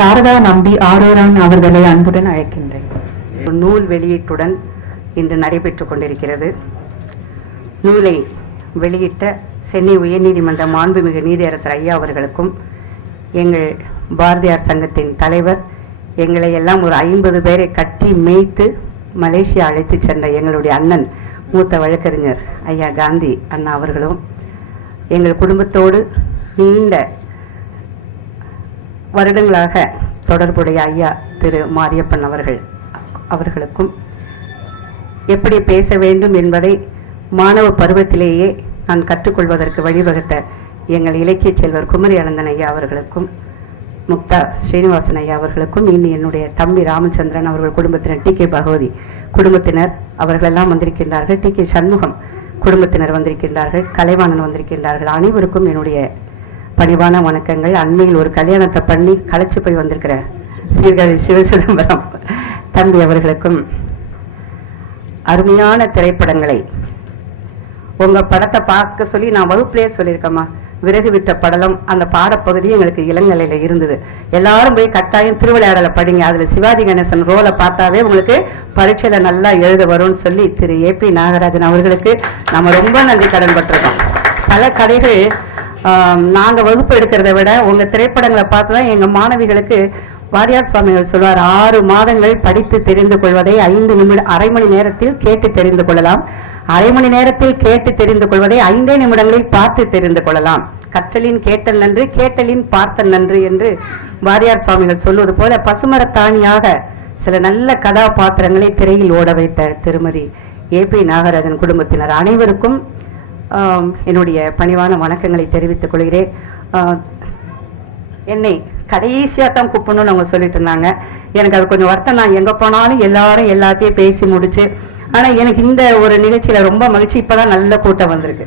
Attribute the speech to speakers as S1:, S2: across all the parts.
S1: சாரதா நம்பி ஆரோரான் அவர்களை அன்புடன் அழைக்கின்றேன்.
S2: ஒரு நூல் வெளியீட்டுடன் இன்று நடைபெற்றுக் கொண்டிருக்கிறது. நூலை வெளியிட்ட சென்னை உயர்நீதிமன்ற மாண்புமிகு நீதியரசர் ஐயா அவர்களுக்கும் எங்கள் பாரதியார் சங்கத்தின் தலைவர் எங்களை எல்லாம் ஒரு ஐம்பது பேரை கட்டி மேய்த்து மலேசியா அழைத்து சென்ற எங்களுடைய அண்ணன் மூத்த வழக்கறிஞர் ஐயா காந்தி அண்ணா அவர்களும் எங்கள் குடும்பத்தோடு நீண்ட வருடங்களாக தொடர்புடைய ஐயா திரு மாரியப்பன் அவர்கள் அவர்களுக்கும் எப்படி பேச வேண்டும் என்பதை மாணவ பருவத்திலேயே நான் கற்றுக்கொள்வதற்கு வழிவகுத்த எங்கள் இலக்கிய செல்வர் குமரி அனந்தன் ஐயா அவர்களுக்கும் முக்தா ஸ்ரீனிவாசன் ஐயா அவர்களுக்கும் இன்னும் என்னுடைய தம்பி ராமச்சந்திரன் அவர்கள் குடும்பத்தினர் டி கே பகவதி குடும்பத்தினர் அவர்களெல்லாம் வந்திருக்கின்றார்கள். டி கே சண்முகம் குடும்பத்தினர் வந்திருக்கின்றார்கள். கலைவாணன் வந்திருக்கின்றார்கள். அனைவருக்கும் என்னுடைய பணிவான வணக்கங்கள். அண்மையில் ஒரு கல்யாணத்தை பண்ணி களைச்சு போய் வந்திருக்கிற சீர்காழி சிவசிதம்பரம் தம்பி அவர்களுக்கும் அருமையான திரைப்படங்களை. உங்க படத்தை பார்க்க சொல்லி நான் வகுப்புலேயே சொல்லியிருக்கேம்மா. விறகு விட்ட படலம் அந்த பாடப்பகுதி எங்களுக்கு இளங்கலையில இருந்தது. எல்லாரும் போய் கட்டாயம் திருவிளையாடலை படிங்க. அதுல சிவாஜி கணேசன் ரோலை பார்த்தாவே உங்களுக்கு பரீட்சையில நல்லா எழுத வரும்னு சொல்லி திரு ஏ பி நாகராஜன் அவர்களுக்கு நம்ம ரொம்ப நன்றி கடன் பட்டிருக்கோம். பல கதைகள் நாங்கள் நாங்க வகுப்பு எடுக்கிறத விட உங்க திரைப்படங்களை பார்த்து தான் எங்க மாணவிகளுக்கு வாரியார் சுவாமிகள் சொல்வார். ஆறு மாதங்கள் படித்து தெரிந்து கொள்வதை ஐந்து நிமிடம் அரை மணி நேரத்தில் கேட்டு தெரிந்து கொள்ளலாம். அரை மணி நேரத்தில் கேட்டு தெரிந்து கொள்வதை ஐந்தே நிமிடங்களில் பார்த்து தெரிந்து கொள்ளலாம். கற்றலின் கேட்டல் நன்று கேட்டலின் பார்த்தல் நன்று என்று வாரியார் சுவாமிகள் சொல்வது போல பசுமரத்தாணியாக சில நல்ல கதாபாத்திரங்களை திரையில் ஓட வைத்த திருமதி ஏ பி நாகராஜன் குடும்பத்தினர் அனைவருக்கும் என்னுடைய பணிவான வணக்கங்களை தெரிவித்துக் கொள்கிறேன். என்னை கடைசியா தான் கூப்பிடணும்னு அவங்க சொல்லிட்டு இருந்தாங்க. எனக்கு அது கொஞ்சம் வருத்தம். நான் எங்க போனாலும் எல்லாரும் எல்லாத்தையும் பேசி முடிச்சு ஆனா எனக்கு இந்த ஒரு நிகழ்ச்சியில ரொம்ப மகிழ்ச்சி. இப்பதான் நல்ல கூட்டம் வந்திருக்கு.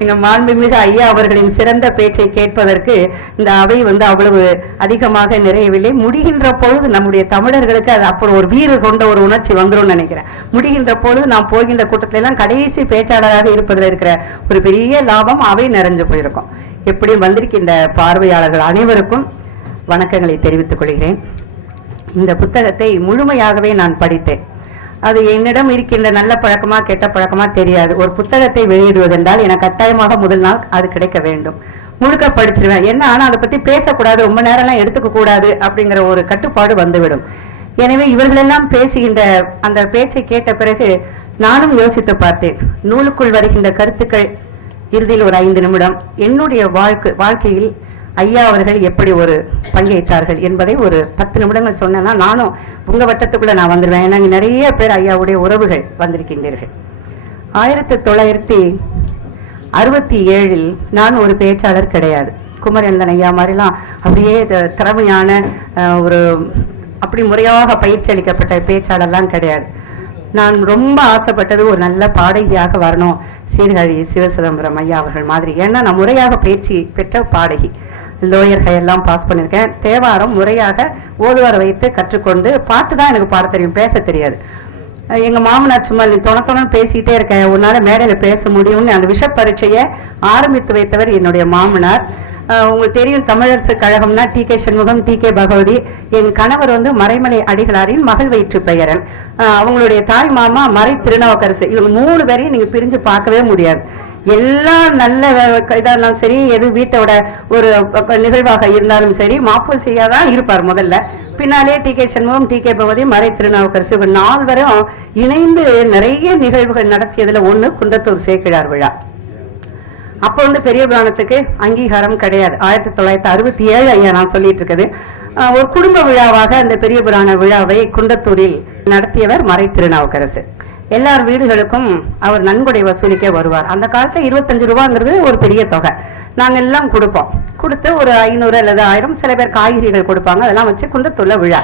S2: எங்கள் மாண்புமிகு ஐயா அவர்களின் சிறந்த பேச்சை கேட்பதற்கு இந்த அவை வந்து அவ்வளவு அதிகமாக நிறையவில்லை. முடிகின்ற பொழுது நம்முடைய தமிழர்களுக்கு அது அப்புறம் ஒரு வீறு கொண்ட ஒரு உணர்ச்சி வந்துடும் நினைக்கிறேன். முடிகின்ற பொழுது நாம் போகின்ற கூட்டத்தில எல்லாம் கடைசி பேச்சாளராக இருப்பதில் இருக்கிற ஒரு பெரிய லாபம் அவை நிறைஞ்சு போயிருக்கும். எப்படி வந்திருக்கின்ற பார்வையாளர்கள் அனைவருக்கும் வணக்கங்களை தெரிவித்துக் கொள்கிறேன். இந்த புத்தகத்தை முழுமையாகவே நான் படித்தேன். அது என்னிடம் இருக்கின்ற நல்ல பழக்கமா கெட்ட பழக்கமா தெரியாது. ஒரு புத்தகத்தை வெளியிடுவதென்றால் எனக்கு கட்டாயமாக முதல் நாள் அது கிடைக்க வேண்டும். முழுக்க படிச்சிருவேன். என்ன ஆனா அதை பத்தி பேசக்கூடாது ரொம்ப நேரம்லாம் எடுத்துக்க கூடாது அப்படிங்கிற ஒரு கட்டுப்பாடு வந்துவிடும். எனவே இவர்களெல்லாம் பேசுகின்ற அந்த பேச்சை கேட்ட பிறகு நானும் யோசித்து பார்த்தேன். நூலுக்குள் வருகின்ற கருத்துக்கள் இறுதியில் ஒரு ஐந்து நிமிடம். என்னுடைய வாழ்க்கை வாழ்க்கையில் ஐயா அவர்கள் எப்படி ஒரு பங்கேற்றார்கள் என்பதை ஒரு பத்து நிமிடங்கள் சொன்னேன்னா நானும் உங்க வட்டத்துக்குள்ள நான் வந்துடுவேன் ஏன்னா நிறைய பேர் ஐயாவுடைய உறவுகள் வந்திருக்கின்றீர்கள். ஆயிரத்தி தொள்ளாயிரத்தி அறுபத்தி ஏழில் நான் ஒரு பேச்சாளர் கிடையாது. குமரேந்தன் ஐயா மாதிரிலாம் அப்படியே திறமையான ஒரு அப்படி முறையாக பயிற்சி அளிக்கப்பட்ட பேச்சாளர்லாம் கிடையாது. நான் ரொம்ப ஆசைப்பட்டது ஒரு நல்ல பாடகியாக வரணும். சீர்காழி சிவசிதம்பரம் ஐயா அவர்கள் மாதிரி. ஏன்னா நான் முறையாக பயிற்சி பெற்ற பாடகி. லோயர் ஹை எல்லாம் பாஸ் பண்ணியிருக்கேன். தேவாரம் முறையாக ஓதுவார வைத்து கற்றுக்கொண்டு பாட்டு தான் எனக்கு பாட தெரியும் பேச தெரியாது. எங்க மாமனார் சும்மா நீ தொண தொணன்னு பேசிட்டே இருக்கேன் உன்னால மேடையில பேச முடியும்னு அந்த விஷ பரீட்சையை ஆரம்பித்து வைத்தவர் என்னுடைய மாமனார். உங்களுக்கு தெரியும் Tamilarasu கழகம்னா T K Shanmugam T K Bhagavathi. என் கணவர் வந்து மறைமலை அடிகளாரின் மகள் வயிற்று பெயரன். அவங்களுடைய தாய் மாமா மறை திருநாவுக்கரசு. இவங்க மூணு பேரையும் நீங்க பிரிஞ்சு பார்க்கவே முடியாது. எல்லா நல்ல இதாக இருந்தாலும் சரி எது வீட்டோட ஒரு நிகழ்வாக இருந்தாலும் சரி மாப்பு செய்யாதான் இருப்பார் முதல்ல. பின்னாலே T K Shanmugam T K Bhagavathi Marai Thirunavukkarasu இவர் நால்வரும் இணைந்து நிறைய நிகழ்வுகள் நடத்தியதுல ஒண்ணு குன்றத்தூர் சேக்கிழார் விழா. அப்ப வந்து பெரிய புராணத்துக்கு அங்கீகாரம் கிடையாது. ஆயிரத்தி தொள்ளாயிரத்தி அறுபத்தி ஏழு ஐயா நான் சொல்லிட்டு இருக்குது. ஒரு குடும்ப விழாவாக அந்த பெரிய புராண விழாவை குண்டத்தூரில் நடத்தியவர் மறை திருநாவுக்கரசு. எல்லார் வீடுகளுக்கும் அவர் நன்கொடை வசூலிக்க வருவார். அந்த காலத்துல இருபத்தஞ்சு ரூபாங்கிறது ஒரு பெரிய தொகை. நாங்க எல்லாம் கொடுப்போம். கொடுத்து ஒரு ஐநூறு அல்லது ஆயிரம் சில பேர் காய்கறிகள் கொடுப்பாங்க. அதெல்லாம் வச்சு குன்றத்தூர்ல விழா.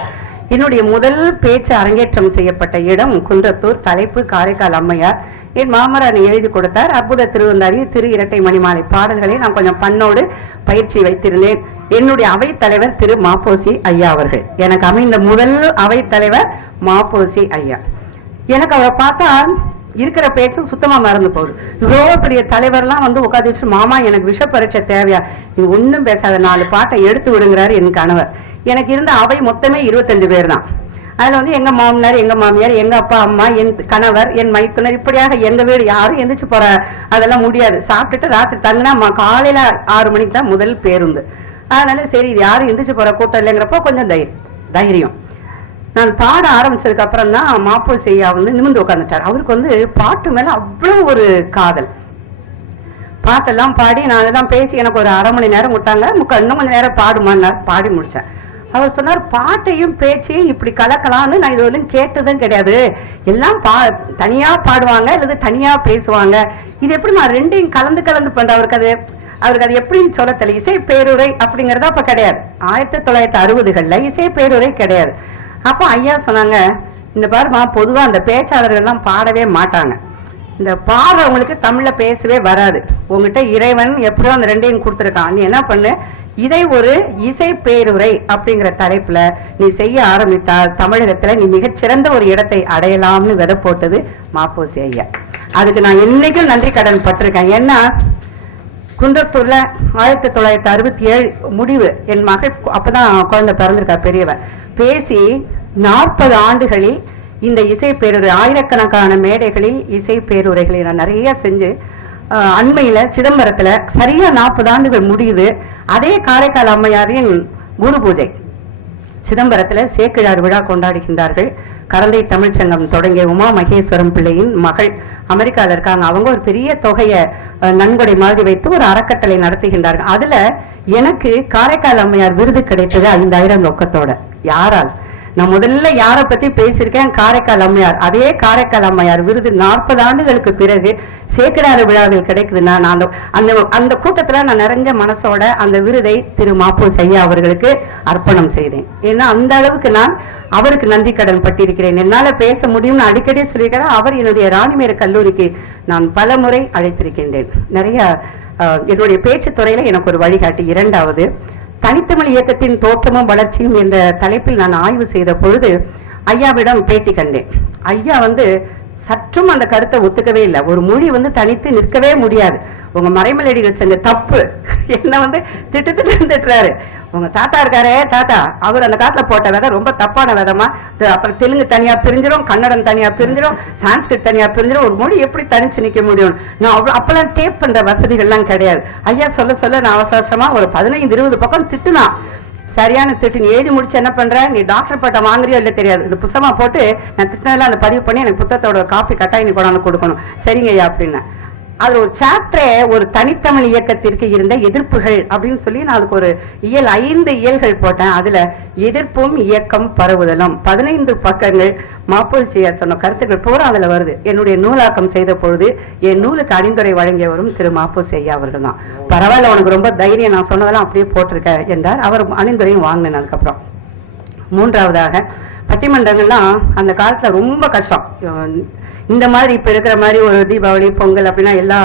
S2: என்னுடைய முதல் பேச்சு அரங்கேற்றம் செய்யப்பட்ட இடம் குன்றத்தூர். தலைப்பு காரைக்கால் அம்மையார். என் மாமரார் எழுதி கொடுத்தார். அற்புத திருவந்தாரி திரு இரட்டை மணிமாலை பாடல்களை நான் கொஞ்சம் பண்ணோடு பயிற்சி வைத்திருந்தேன். என்னுடைய அவைத்தலைவர் திரு மாப்போசி ஐயா அவர்கள். எனக்கு அமைந்த முதல் அவைத் தலைவர் மாப்போசி ஐயா. எனக்கு அவரை பார்த்தா இருக்கிற பேச்சும் சுத்தமா மறந்து போகுது. இவ்வளோ பெரிய தலைவர்லாம் வந்து உட்காந்து வச்சு மாமா எனக்கு விஷ பரீட்சை தேவையா? நீ ஒன்றும் பேசாத நாலு பாட்டை எடுத்து விடுங்கிறாரு என் கணவர். எனக்கு இருந்த அவை மொத்தமே இருபத்தஞ்சு பேர் தான். அதுல வந்து எங்க மாமனார் எங்க மாமியார் எங்க அப்பா அம்மா என் கணவர் என் மைத்துனர் இப்படியாக எங்க வீடு யாரும் எந்திரிச்சு போற அதெல்லாம் முடியாது. சாப்பிட்டுட்டு ராத்திரி தங்கினா காலையில ஆறு மணிக்கு தான் முதல் பேருந்து. அதனால சரி இது யாரும் எந்திரிச்சு போற கூட்டம் இல்லைங்கிறப்போ கொஞ்சம் தைரியம் தைரியம். நான் பாட ஆரம்பிச்சதுக்கு அப்புறம் தான் மாப்பு செய்யா வந்து நிமிர்ந்து உட்காந்துட்டார் அவருக்கு வந்து பாட்டு மேல அவ்வளவு ஒரு காதல். பாட்டெல்லாம் பாடி நான் அதெல்லாம் பேசி எனக்கு ஒரு அரை மணி நேரம் விட்டாங்க முக்கா இன்னும் கொஞ்சம் நேரம் பாடுமான்னார் பாடி முடிச்சேன். அவர் சொன்னார் பாட்டையும் பேச்சையும் இப்படி கலக்கலாம்னு நான் இது வரையும் கேட்டதும் கிடையாது. எல்லாம் பா தனியா பாடுவாங்க அல்லது தனியா பேசுவாங்க. இது எப்படி நான் ரெண்டையும் கலந்து கலந்து பண்றேன்? அவருக்கு அது அவருக்கு அது எப்படின்னு சொல்ல தெரியல. இசை பேருரை அப்படிங்கறதா அப்ப கிடையாது. ஆயிரத்தி தொள்ளாயிரத்தி அறுபதுகள்ல இசை பேருரை கிடையாது. அப்போ ஐயா சொன்னாங்க இந்த பாருமா பொதுவா அந்த பேச்சாளர்கள் எல்லாம் பாடவே மாட்டாங்க. இந்த பாடுறவங்களுக்கு தமிழ்ல பேசவே வராது. உங்ககிட்ட இறைவன் எப்படியோ அந்த ரெண்டையும் கொடுத்துருக்கான். நீ என்ன பண்ணு? இதை ஒரு இசை பேருரை அப்படிங்கிற தலைப்புல நீ செய்ய ஆரம்பித்தால் தமிழகத்துல நீ மிகச்சிறந்த ஒரு இடத்தை அடையலாம்னு விதை போட்டது மாப்போசி ஐயா. அதுக்கு நான் என்னைக்கும் நன்றி கடன் பட்டிருக்கேன். ஏன்னா குன்றத்தூர்ல ஆயிரத்தி தொள்ளாயிரத்தி அறுபத்தி ஏழு முடிவு என் மகள் அப்பதான் குழந்தை பிறந்திருக்கா பெரியவன் பேசி நாற்பது ஆண்டுகளில் இந்த இசை பேருரை ஆயிரக்கணக்கான மேடைகளில் இசை பேருரைகளை நான் நிறைய செஞ்சு அண்மையில சிதம்பரத்துல சரியா நாற்பது ஆண்டுகள் முடியுது. அதே காரைக்கால் அம்மையாரின் குரு பூஜை. சிதம்பரத்துல சேக்கிழார் விழா கொண்டாடுகின்றார்கள். கரந்தை தமிழ்ச்சங்கம் தொடங்கிய உமா மகேஸ்வரம் பிள்ளையின் மகள். அமெரிக்காவில் இருக்காங்க. அவங்க ஒரு பெரிய தொகையை நன்கொடை மாதிரி வைத்து ஒரு அறக்கட்டளை நடத்துகின்றார்கள். அதுல எனக்கு காரைக்கால் அம்மையார் விருது கிடைத்தது ஐந்தாயிரம் ரொக்கத்தோட. யாரால்? நான் முதல்ல யாரை பத்தி பேசியிருக்கேன்? காரைக்கால் அம்மையார். அதே காரைக்கால் அம்மையார் விருது நாற்பது ஆண்டுகளுக்கு பிறகு சேக்கடாறு விழாவில் கிடைக்குதுன்னா நான் அந்த அந்த அந்த கூட்டத்துல நான் நிறைஞ்ச மனசோட அந்த விருதை திரு மாப்பு செய்யா அவர்களுக்கு அர்ப்பணம் செய்தேன். ஏன்னா அந்த அளவுக்கு நான் அவருக்கு நன்றி கடன் பட்டிருக்கிறேன். என்னால பேச முடியும்னு அடிக்கடி சொல்லியிருக்கிறேன் அவர் என்னுடைய ராணிமேர கல்லூரிக்கு நான் பல முறை அழைத்திருக்கின்றேன். நிறைய அஹ், என்னுடைய பேச்சு துறையில எனக்கு ஒரு வழிகாட்டி இரண்டாவது. தனித்தமிழ் இயக்கத்தின் தோற்றமும் வளர்ச்சியும் என்ற தலைப்பில் நான் ஆய்வு செய்த பொழுது ஐயாவிடம் பேட்டி கண்டேன். ஐயா வந்து சற்றும் அந்த கருத்தை ஒத்துக்கவே இல்லை. ஒரு மொழி வந்து தனித்து நிற்கவே முடியாது. உங்க மறைமலடிகள் செஞ்ச தப்பு. என்ன வந்து திட்டு இருந்துட்டுறாரு. திட்டுறாரு உங்க தாத்தா இருக்காரே தாத்தா. அவர் அந்த காலத்துல போட்ட விதை ரொம்ப தப்பான விதமா அப்புறம் தெலுங்கு தனியா பிரிஞ்சிடும் கன்னடம் தனியா பிரிஞ்சிடும் சான்ஸ்கிரிட் தனியா பிரிஞ்சிடும் ஒரு மொழி எப்படி தனிச்சு நிக்க முடியும்? நான் அவ்வளவு அப்பெல்லாம் டேப் பண்ற வசதிகள்லாம் கிடையாது. ஐயா சொல்ல சொல்ல நான் அவசரமா ஒரு பதினைந்து இருபது பக்கம் திட்டுனா சரியான திட்டு நீ எழுதி முடிச்சு என்ன பண்ற? நீ டாக்டர் பட்டம் வாங்குறியோ இல்ல தெரியாது. இந்த புத்தகமா போட்டு நான் திட்டினதெல்லாம் அந்த பதிவு பண்ணி எனக்கு புத்தகத்தோட காப்பி கட்டாயம் நீ கொண்டாந்து கொடுக்கணும். சரிங்க ஐயா அப்படின்னு அதுல ஒரு சாப்டரே ஒரு தனித்தமிழ் இயக்கத்திற்கு இருந்த எதிர்ப்புகள் அப்படின்னு சொல்லி நான் அதுக்கு ஒரு இயல் ஐந்து இயல்கள் போட்டேன். அதுல எதிர்ப்பும் இயக்கம் பரவுதலும். பதினைந்து பக்கங்கள் மாப்போசியா சொன்ன கருத்துக்கள் பூரா அதுல வருது. என்னுடைய நூலாக்கம் செய்த பொழுது என் நூலுக்கு அணிந்துரை வழங்கியவரும் திரு மாப்போசி ஐயா அவர்கள் தான் பரவாயில்ல உனக்கு ரொம்ப தைரியம் நான் சொன்னதெல்லாம் அப்படியே போட்டிருக்கேன் என்றார். அவர் அணிந்துரையும் வாங்கினேன் அதுக்கப்புறம். மூன்றாவதாக பட்டிமன்றங்கள்லாம் அந்த காலத்துல ரொம்ப கஷ்டம். இந்த மாதிரி இப்ப இருக்கிற மாதிரி ஒரு தீபாவளி பொங்கல் அப்படின்னா எல்லா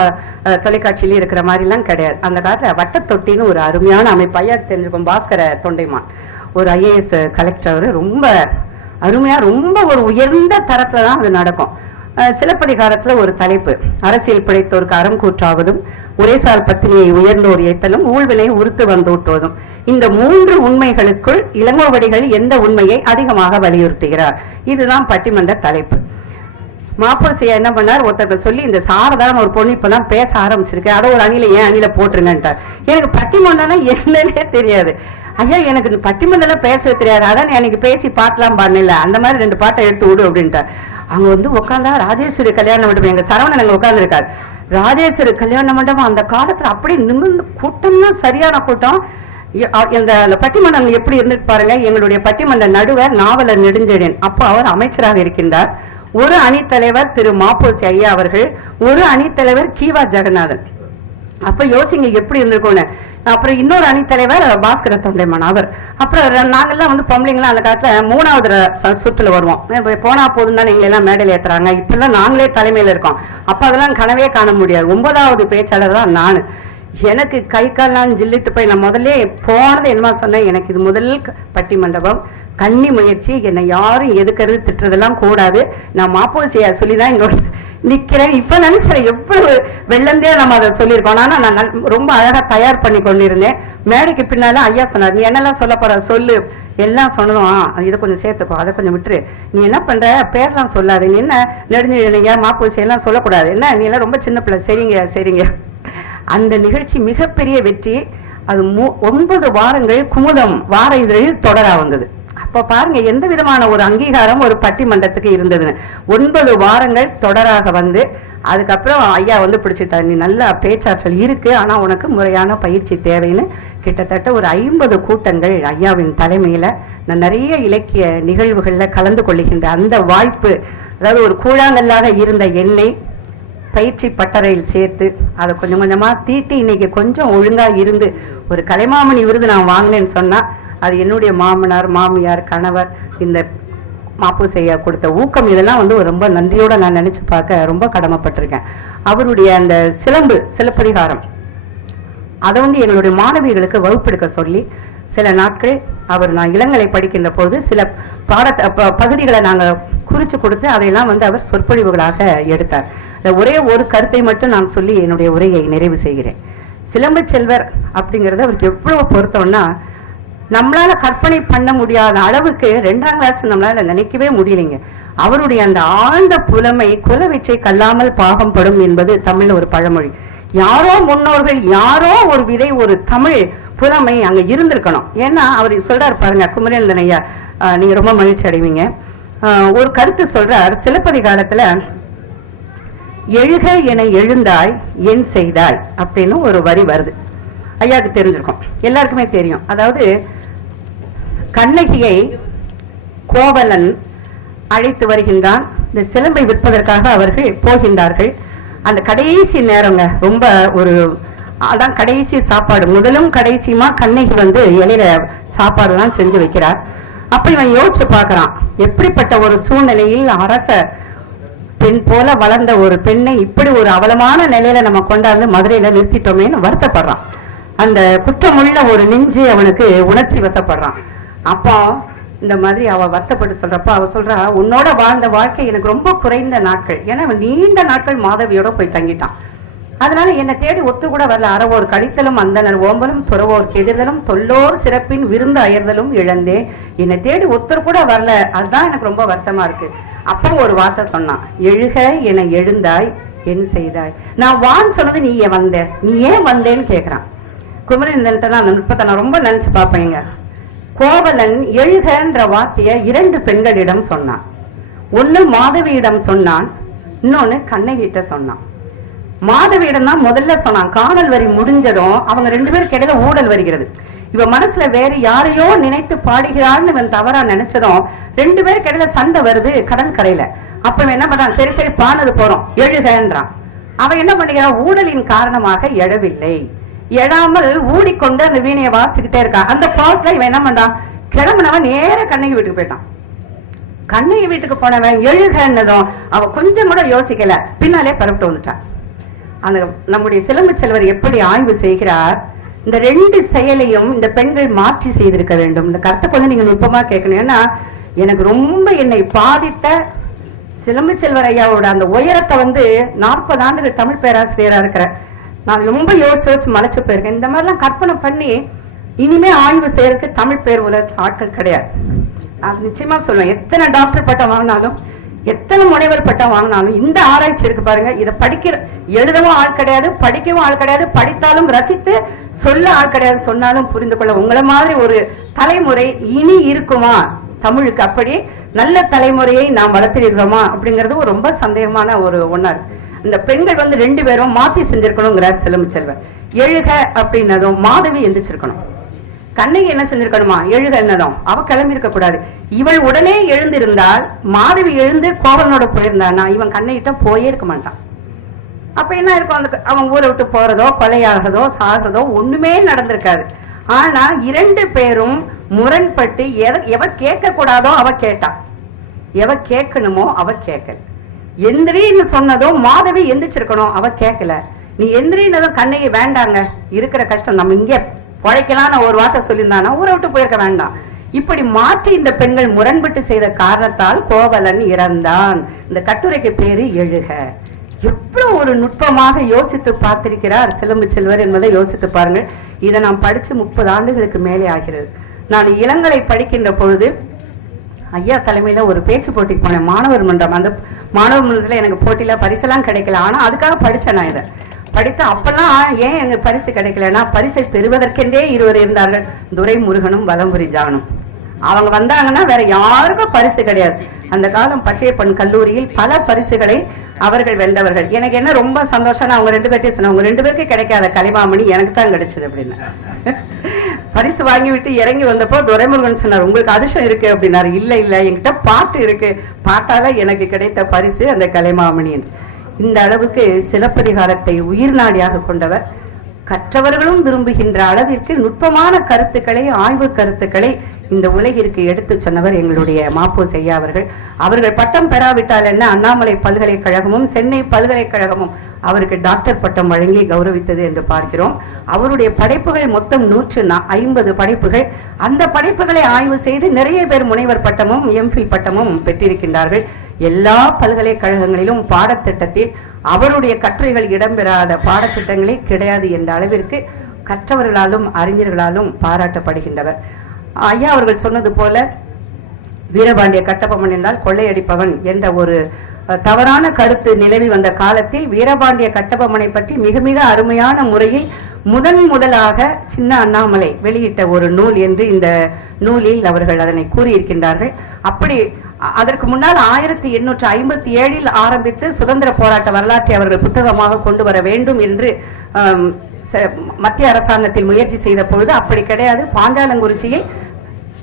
S2: அஹ், தொலைக்காட்சியிலயும் இருக்கிற மாதிரி எல்லாம் கிடையாது. அந்த காலத்துல வட்டத்தொட்டின்னு ஒரு அருமையான அமைப்பு ஐயா தெரிஞ்சுக்கும் பாஸ்கர தொண்டைமான். ஒரு ஐஏஎஸ் கலெக்டர் ரொம்ப அருமையா ரொம்ப ஒரு உயர்ந்த தரத்துல தான் அது நடக்கும். அஹ், சிலப்பதிகாரத்துல ஒரு தலைப்பு அரசியல் பிழைத்தோருக்கு அறம் கூற்றாவதும் உரைசார் பத்தினியை உயர்ந்தோர் ஏத்தலும் ஊழ்வினை உறுத்து வந்தூட்டுவதும். இந்த மூன்று உண்மைகளுக்குள் இளங்கோவடிகள் எந்த உண்மையை அதிகமாக வலியுறுத்துகிறார்? இதுதான் பட்டிமன்ற தலைப்பு. மாப்போசியா என்ன பண்ணார்? ஒருத்தர் சொல்லி இந்த சாரதாரம் ஒரு பொண்ணு இப்பதான் பேச ஆரம்பிச்சிருக்கு. அதை ஒரு அணில ஏன் அணில போட்டுருங்கன்ட்டார். எனக்கு பட்டிமன்றம்னா என்னன்னே தெரியாது. ஐயா எனக்கு இந்த பட்டிமன்றம் பேசவே தெரியாது. அதான் எனக்கு பேசி பாட்டெல்லாம் பண்ணல அந்த மாதிரி ரெண்டு பாட்டை எடுத்து விடு அப்படின்ட்டார். அவங்க வந்து உட்காந்தா ராஜேஸ்வரி கல்யாண மண்டபம். எங்க சரவணன் அங்க உட்காந்துருக்காரு ராஜேஸ்வரி கல்யாண மண்டபம் அந்த காலத்துல அப்படியே நிமிர்ந்து கூட்டம்னா சரியான கூட்டம். இந்த பட்டிமன்றம் எப்படி இருந்துட்டு பாருங்க. எங்களுடைய பட்டிமன்ற நடுவர் நாவலர் நெடுஞ்செழியன். அப்போ அவர் அமைச்சராக இருக்கின்றார். ஒரு அணித்தலைவர் திரு மாப்போசி ஐயா அவர்கள் ஒரு அணித்தலைவர் கீவா ஜெகநாதன். அப்ப யோசிங்க எப்படி இருந்திருக்கும்னு. அப்புறம் இன்னொரு அணித்தலைவர் பாஸ்கர தொண்டைமான் அவர். அப்புறம் நாங்கெல்லாம் வந்து பொம்பளைங்களாம் அந்த காலத்துல மூணாவது ர- சுற்றுல வருவோம். போனா போதும் தான் எங்களை எல்லாம் மேடையில் ஏத்துறாங்க. இப்பெல்லாம் நாங்களே தலைமையில இருக்கோம். அப்ப அதெல்லாம் கனவே காண முடியாது. ஒன்பதாவது பேச்சாளர் தான் நானு. எனக்கு கை கால்லாம் ஜில்லிட்டு போய் நான் முதல்ல போனது என்னமா சொன்னேன்? எனக்கு இது முதல் பட்டி மண்டபம் கன்னி முயற்சி என்னை யாரும் எதுக்கிறது திட்டுறதெல்லாம் கூடாது. நான் மாப்போசியா சொல்லிதான் இங்க வந்து- நிக்கிறேன். இப்ப நினைச்சேன் எவ்வளவு வெள்ளந்தே நம்ம அதை சொல்லியிருக்கோம். ஆனா நான் ரொம்ப அழகா தயார் பண்ணி கொண்டிருந்தேன். மேடைக்கு பின்னால ஐயா சொன்னார் நீ என்னெல்லாம் சொல்ல போற? சொல்லு. எல்லாம் சொன்னதும் இதை கொஞ்சம் சேர்த்துக்கோ அதை கொஞ்சம் விட்டுரு. நீ என்ன பண்ற? பேர்லாம் சொல்லாது. நீ என்ன நெடுஞ்செழியனையா மாப்பூசி எல்லாம் சொல்லக்கூடாது. என்ன? நீ எல்லாம் ரொம்ப சின்ன பிள்ளை. சரிங்க சரிங்க. அந்த நிகழ்ச்சி மிகப்பெரிய வெற்றி. அது ஒன்பது வாரங்கள் குமுதம் வார இதழில் தொடரா வந்தது அப்ப பாருங்க எந்த விதமான ஒரு அங்கீகாரம் ஒரு பட்டிமன்றத்துக்கு இருந்ததுன்னு. ஒன்பது வாரங்கள் தொடராக வந்து அதுக்கப்புறம் ஐயா வந்து பிடிச்சிட்டா நீ நல்ல பேச்சாற்றல் இருக்கு ஆனா உனக்கு முறையான பயிற்சி தேவைன்னு. கிட்டத்தட்ட ஒரு ஐம்பது கூட்டங்கள் ஐயாவின் தலைமையில நான் நிறைய இலக்கிய நிகழ்வுகள்ல கலந்து கொள்ளுகின்ற அந்த வாய்ப்பு அதாவது ஒரு கூழாங்கல்லாக இருந்த என்னை பயிற்சி பட்டறையில் சேர்த்து அதை கொஞ்சம் கொஞ்சமா தீட்டி இன்னைக்கு கொஞ்சம் ஒழுங்கா இருந்து ஒரு கலைமாமணி விருது நான் வாங்கினேன்னு சொன்னா அது என்னுடைய மாமனார் மாமியார் கணவர் இந்த மாப்பு செய்ய கொடுத்த ஊக்கம் இதெல்லாம் வந்து ரொம்ப நன்றியோட நான் நினைச்சு பார்க்க ரொம்ப கடமைப்பட்டிருக்கேன். அவருடைய அந்த சிலம்பு சிலப்பதிகாரம் அதை வந்து எங்களுடைய மாணவிகளுக்கு வகுப்பெடுக்க சொல்லி சில நாட்கள் அவர் நான் இளங்கலை படிக்கின்ற போது சில பாடத்தை பகுதிகளை நாங்கள் குறிச்சு கொடுத்து அதையெல்லாம் வந்து அவர் சொற்பொழிவுகளாக எடுத்தார். ஒரே ஒரு கருத்தை மட்டும் நான் சொல்லி என்னுடைய உரையை நிறைவு செய்கிறேன். சிலம்பு செல்வர் அப்படிங்கிறது அவருக்கு எவ்வளவு பொருத்தம்னா நம்மளால கற்பனை பண்ண முடியாத அளவுக்கு ரெண்டாம் கிளாஸ் நம்மளால நினைக்கவே முடியலைங்க. அவருடைய அந்த ஆழ்ந்த புலமை குலவிச்சை கல்லாமல் பாகம் படும் என்பது தமிழ்ல ஒரு பழமொழி. யாரோ முன்னோர்கள் யாரோ ஒரு விதை ஒரு தமிழ் புலமை அங்க இருந்திருக்கணும். ஏன்னா அவர் சொல்றாரு பாருங்க குமரேந்தன் ஐயா நீங்க ரொம்ப மகிழ்ச்சி அடைவீங்க. ஒரு கருத்து சொல்றார் சிலப்பதி காலத்துல எழுக என எழுந்தாய் என் செய்தாய் அப்படின்னு ஒரு வரி வருது. ஐயாவுக்கு தெரிஞ்சிருக்கும். எல்லாருக்குமே தெரியும். அதாவது கண்ணகியை கோவலன் அழைத்து வருகின்றான். இந்த சிலம்பை விற்பதற்காக அவர்கள் போகின்றார்கள். அந்த கடைசி நேரங்க ரொம்ப ஒரு அதான் கடைசி சாப்பாடு. முதலும் கடைசியுமா கண்ணகி வந்து இலையில சாப்பாடு எல்லாம் செஞ்சு வைக்கிறார். அப்ப இவன் யோசிச்சு பாக்குறான் எப்படிப்பட்ட ஒரு சூழ்நிலையில் அரச பெண் போல வளர்ந்த ஒரு பெண்ணை இப்படி ஒரு அவலமான நிலையில நம்ம கொண்டாந்து மதுரையில நிறுத்திட்டோமேன்னு வருத்தப்படுறான். அந்த குற்றமுள்ள ஒரு நெஞ்சு அவனுக்கு உணர்ச்சி வசப்படுறான். அப்போ இந்த மாதிரி அவ வருத்தப்பட்டு சொல்றப்ப அவ சொல்றா உன்னோட வாழ்ந்த வாழ்க்கை எனக்கு ரொம்ப குறைந்த நாட்கள். ஏன்னா அவன் நீண்ட நாட்கள் மாதவியோட போய் தங்கிட்டான். அதனால என்னை தேடி ஒத்து கூட வரல. அறவோர் கழித்தலும் அந்தனர் ஓம்பலும் துறவோர் கெதிர்தலும் தொல்லோர் சிறப்பின் விருந்து அயர்தலும் இழந்தேன் என்னை தேடி ஒருத்தர் கூட வரல. அதுதான் எனக்கு ரொம்ப வருத்தமா இருக்கு. அப்போ ஒரு வார்த்தை சொன்னான். எழுக என எழுந்தாய் என் செய்தாய். நான் வான் சொன்னது நீ ஏன் வந்த? நீ ஏன் வந்தேன்னு கேக்குறான். குமரேந்தன்ட்ட நான் அந்த நுட்பத்தை நான் ரொம்ப நினைச்சு பார்ப்பேங்க கோவலன் எழுகன்ற வார்த்தையை இரண்டு பெண்களிடம் சொன்னான். ஒன்று மாதவியிடம் சொன்னான் இன்னொன்னு கண்ணகிட்ட சொன்னான். மாதவியிடம் தான் முதல்ல சொன்னான் காணல் வரி முடிஞ்சதும் அவங்க ரெண்டு பேருக்கு இடையில ஊடல் வருகிறது. இவ மனசுல வேற யாரையோ நினைத்து பாடுகிறான்னு இவன் தவறா நினைச்சதும் ரெண்டு பேருக்கு இடையில சண்டை வருது கடல் கரையில. அப்ப இவன் என்ன பண்றான்? சரி சரி பானது போறோம் எழுகன்றான். அவன் என்ன பண்ணுகிறான் ஊடலின் காரணமாக எழவில்லை. எழாமல் ஊடிக்கொண்டு அந்த வீணையை வாசிக்கிட்டே இருக்கான் அந்த பாட்டுல இவன் என்ன பண்றான்? கிளம்புனவன் நேர கண்ணகி வீட்டுக்கு போயிட்டான். கண்ணகி வீட்டுக்கு போனவன் எழுகன்னதும் அவன் கொஞ்சம் கூட யோசிக்கல. பின்னாலே பரப்பிட்டு வந்துட்டான். அந்த நம்முடைய சிலம்பு செல்வர் எப்படி ஆய்வு செய்கிறார்? இந்த ரெண்டு செயலையும் இந்த பெண்கள் மாற்றி செய்திருக்க வேண்டும். இந்த கருத்தை கொஞ்சம் நீங்க நுட்பமா கேட்கணும். ஏன்னா எனக்கு ரொம்ப என்னை பாதித்த சிலம்பு செல்வர் ஐயாவோட அந்த உயரத்தை வந்து நாற்பது ஆண்டுகள் தமிழ் பேராசிரியரா இருக்கிறேன். நான் ரொம்ப யோசிச்சு யோசிச்சு மலைச்சு போயிருக்கேன். இந்த மாதிரிலாம் கற்பனை பண்ணி இனிமே ஆய்வு செய்யறதுக்கு தமிழ் பேர் உலகத்தில் ஆட்கள் கிடையாது. நான் நிச்சயமா சொல்லுவேன் எத்தனை டாக்டர் பட்டம் வாங்கினாலும் எத்தனை முனைவர் பட்டம் வாங்கினாலும் இந்த ஆராய்ச்சி இருக்கு பாருங்க. இதை படிக்கிற எழுதவும் ஆள் கிடையாது படிக்கவும் ஆள் கிடையாது படித்தாலும் ரசித்து சொல்ல ஆள் கிடையாது சொன்னாலும் புரிந்து கொள்ள உங்களை மாதிரி ஒரு தலைமுறை இனி இருக்குமா? தமிழுக்கு அப்படி நல்ல தலைமுறையை நாம் வளர்த்திருக்கிறோமா? அப்படிங்கிறது ரொம்ப சந்தேகமான ஒரு ஒண்ணா இருக்கு. இந்த பெண்கள் வந்து ரெண்டு பேரும் மாத்தி செஞ்சிருக்கணுங்கிறார் சிலம்பு செல்வர் எழுக அப்படின்னதும் மாதவி எந்திரிச்சிருக்கணும். கண்ணகி என்ன செஞ்சிருக்கணுமா? எழுத என்னதும் அவ கிளம்பி இருக்க கூடாது. இவள் உடனே எழுந்திருந்தால் மாதவி எழுந்து கோவலனோட போயிருந்தானா இவன் கண்ணகிட்ட போயே இருக்க மாட்டான். அப்ப என்ன இருக்கும்? அந்த அவன் ஊரை விட்டு போறதோ கொலையாகிறதோ சாகிறதோ ஒண்ணுமே நடந்திருக்காது. ஆனா இரண்டு பேரும் முரண்பட்டு எவ கேட்க கூடாதோ அவ கேட்டா. எவ கேட்கணுமோ அவ கேட்கல. எந்திரின்னு சொன்னதும் மாதவி எந்திரிச்சிருக்கணும் அவ கேட்கல. நீ எந்திரினதும் கண்ணகி வேண்டாங்க. இருக்கிற கஷ்டம் நம்ம இங்கே உழைக்கலாம் ஒரு வார்த்தை சொல்லியிருந்தானா? ஊரை விட்டு போயிருக்க வேண்டாம். இப்படி மாற்றி இந்த பெண்கள் முரண்பட்டு செய்த காரணத்தால் கோவலன் இறந்தான். இந்த கட்டுரைக்கு பேரு எழுக. எவ்வளவு ஒரு நுட்பமாக யோசித்து பார்த்திருக்கிறார் சிலம்பு செல்வர் என்பதை யோசித்து பாருங்கள். இதை நான் படிச்சு முப்பது ஆண்டுகளுக்கு மேலே ஆகிறது. நான் இளங்கலை படிக்கின்ற பொழுது ஐயா தலைமையில ஒரு பேச்சு போட்டிக்கு போனேன். மாணவர் மன்றம். அந்த மாணவர் மன்றத்துல எனக்கு போட்டியில பரிசெல்லாம் கிடைக்கல. ஆனா அதுக்காக படிச்சேன் நான் இதை. படித்து அப்பெல்லாம் ஏன் எங்க பரிசு கிடைக்கலன்னா பரிசை பெறுவதற்கென்றே இருவர் இருந்தார்கள். துரைமுருகனும் வலம்புரி ஜானும். அவங்க வந்தாங்கன்னா வேற யாருக்கும் பரிசு கிடையாது. அந்த காலம் பச்சையப்பன் கல்லூரியில் பல பரிசுகளை அவர்கள் வென்றவர்கள். எனக்கு என்ன ரொம்ப சந்தோஷம் அவங்க ரெண்டு பேர்ட்டையும் சொன்னேன் அவங்க ரெண்டு பேருக்கு கிடைக்காத கலிமாமணி எனக்கு தான் கிடைச்சது அப்படின்னு. பரிசு வாங்கி விட்டு இறங்கி வந்தப்போ துரைமுருகன் சொன்னார் உங்களுக்கு அதிர்ஷ்டம் இருக்கு அப்படின்னாரு. இல்ல இல்ல என்கிட்ட பாட்டு இருக்கு. பாட்டால எனக்கு கிடைத்த பரிசு அந்த கலைமாமணி என்று. இந்த அளவுக்கு சிலப்பதிகாரத்தை உயிர் நாடியாக கொண்டவர். கற்றவர்களும் விரும்புகின்ற அளவிற்கு நுட்பமான கருத்துக்களை ஆய்வு கருத்துக்களை இந்த உலகிற்கு எடுத்து சொன்னவர் எங்களுடைய மாப்போ செய்யா அவர்கள். அவர்கள் பட்டம் பெறாவிட்டால் என்ன? அண்ணாமலை பல்கலைக்கழகமும் சென்னை பல்கலைக்கழகமும் அவருக்கு டாக்டர் பட்டம் வழங்கி கௌரவித்தது என்று பார்க்கிறோம். அவருடைய படைப்புகள் மொத்தம் நூற்று ஐம்பது படைப்புகள். அந்த படைப்புகளை ஆய்வு செய்து நிறைய பேர் முனைவர் பட்டமும் எம்ஃபில் பட்டமும் பெற்றிருக்கின்றார்கள். எல்லா பல்கலைக்கழகங்களிலும் பாடத்திட்டத்தில் அவருடைய கட்டுரைகள் இடம்பெறாத பாடத்திட்டங்களே கிடையாது என்ற அளவிற்கு கற்றவர்களாலும் அறிஞர்களாலும் பாராட்டப்படுகின்றவர். ஐயா அவர்கள் சொன்னது போல வீரபாண்டிய கட்டபொம்மன் என்றால் கொள்ளையடிப்பவன் என்ற ஒரு தவறான கருத்து நிலவி வந்த காலத்தில் வீரபாண்டிய கட்டபொம்மனை பற்றி மிக மிக அருமையான முறையில் முதன் முதலாக சின்ன அண்ணாமலை வெளியிட்ட ஒரு நூல் என்று இந்த நூலில் அவர்கள் அதனை கூறியிருக்கின்றார்கள். அப்படி அதற்கு முன்னால் ஆயிரத்தி எண்ணூற்று ஐம்பத்தி ஏழில் ஆரம்பித்து சுதந்திர போராட்ட வரலாற்றை அவர்கள் புத்தகமாக கொண்டு வர வேண்டும் என்று மத்திய அரசாங்கத்தில் முயற்சி செய்த பொழுது அப்படி கிடையாது. பாஞ்சாலங்குறிச்சியில்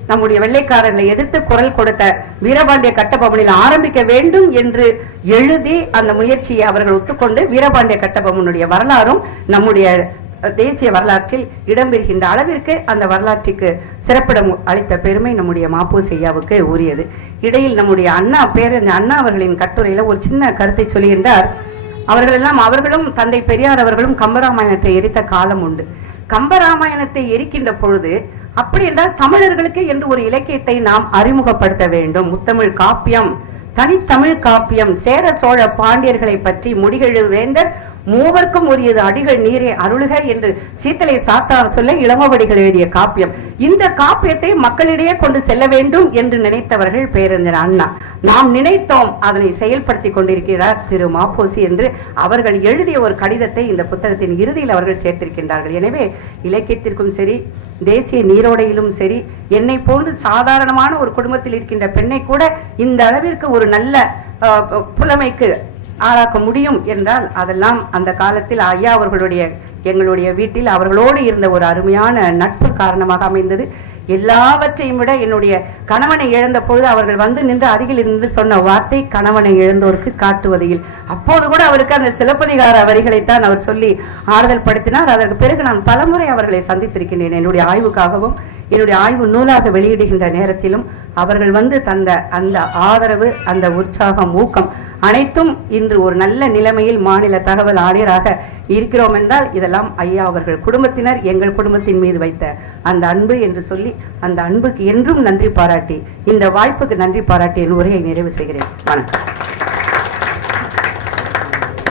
S2: நம்முடைய வெள்ளைக்காரர்களை எதிர்த்து குரல் கொடுத்த வீரபாண்டிய கட்டபொம்மனில் ஆரம்பிக்க வேண்டும் என்று எழுதி அந்த முயற்சியை அவர்கள் ஒத்துக்கொண்டு வீரபாண்டிய கட்டபொம்மனுடைய வரலாறும் நம்முடைய தேசிய வரலாற்றில் இடம்பெறுகின்ற அளவிற்கு அந்த வரலாற்றுக்கு சிறப்பிடம் அளித்த பெருமை நம்முடைய மாப்பு செய்யாவுக்கு உரியது இடையில் நம்முடைய அண்ணா பேரறிஞர் அண்ணா அவர்களின் கட்டுரையில ஒரு சின்ன கருத்தை சொல்கின்றார் அவர்கள் எல்லாம் அவர்களும் தந்தை பெரியார் அவர்களும் கம்பராமாயணத்தை எரித்த காலம் உண்டு. கம்பராமாயணத்தை எரிக்கின்ற பொழுது அப்படி என்றால் தமிழர்களுக்கு என்று ஒரு இலக்கியத்தை நாம் அறிமுகப்படுத்த வேண்டும். முத்தமிழ் காப்பியம் தனித்தமிழ் காப்பியம் சேர சோழ பாண்டியர்களை பற்றி முடிகழு வேந்தர் மூவர்க்கும் உரியது அடிகள் நீரே அருளுக என்று சீத்தலை சாத்தார் சொல்ல இளமவடிகள் எழுதிய காப்பியம். இந்த காப்பியத்தை மக்களிடையே கொண்டு செல்ல வேண்டும் என்று நினைத்தவர்கள் பேரறிஞர் அண்ணா. நாம் நினைத்தோம் அதனை செயல்படுத்தி கொண்டிருக்கிறார் திரு மாப்போசி என்று. அவர்கள் எழுதிய ஒரு கடிதத்தை இந்த புத்தகத்தின் இறுதியில் அவர்கள் சேர்த்திருக்கின்றார்கள். எனவே இலக்கியத்திற்கும் சரி தேசிய நீரோடையிலும் சரி என்னை போன்று சாதாரணமான ஒரு குடும்பத்தில் இருக்கின்ற பெண்ணை கூட இந்த அளவிற்கு ஒரு நல்ல புலமைக்கு ஆளாக்க முடியும் என்றால் அதெல்லாம் அந்த காலத்தில் ஐயா அவர்களுடைய எங்களுடைய வீட்டில் அவர்களோடு இருந்த ஒரு அருமையான நட்பு காரணமாக அமைந்தது. எல்லாவற்றையும் விட என்னுடைய கணவனை இழந்த பொழுது அவர்கள் வந்து நின்று அருகில் இருந்து சொன்ன வார்த்தை கணவனை இழந்தோருக்கு காட்டுவதையில். அப்போது கூட அவருக்கு அந்த சிலப்பதிகார வரிகளைத்தான் அவர் சொல்லி ஆறுதல் படுத்தினார். அதற்கு பிறகு நான் பலமுறை அவர்களை சந்தித்திருக்கின்றேன். என்னுடைய ஆய்வுக்காகவும் என்னுடைய ஆய்வு நூலாக வெளியிடுகின்ற நேரத்திலும் அவர்கள் வந்து தந்த அந்த ஆதரவு அந்த உற்சாகம் ஊக்கம் அனைத்தும் இன்று ஒரு நல்ல நிலைமையில் மாநில தகவல் ஆணையராக இருக்கிறோம் என்றால் இதெல்லாம் ஐயா அவர்கள் குடும்பத்தினர் எங்கள் குடும்பத்தின் மீது வைத்த அந்த அன்பு என்று சொல்லி அந்த அன்புக்கு என்றும் நன்றி பாராட்டி இந்த வாய்ப்புக்கு நன்றி பாராட்டி என் உரையை நிறைவு செய்கிறேன். வணக்கம்.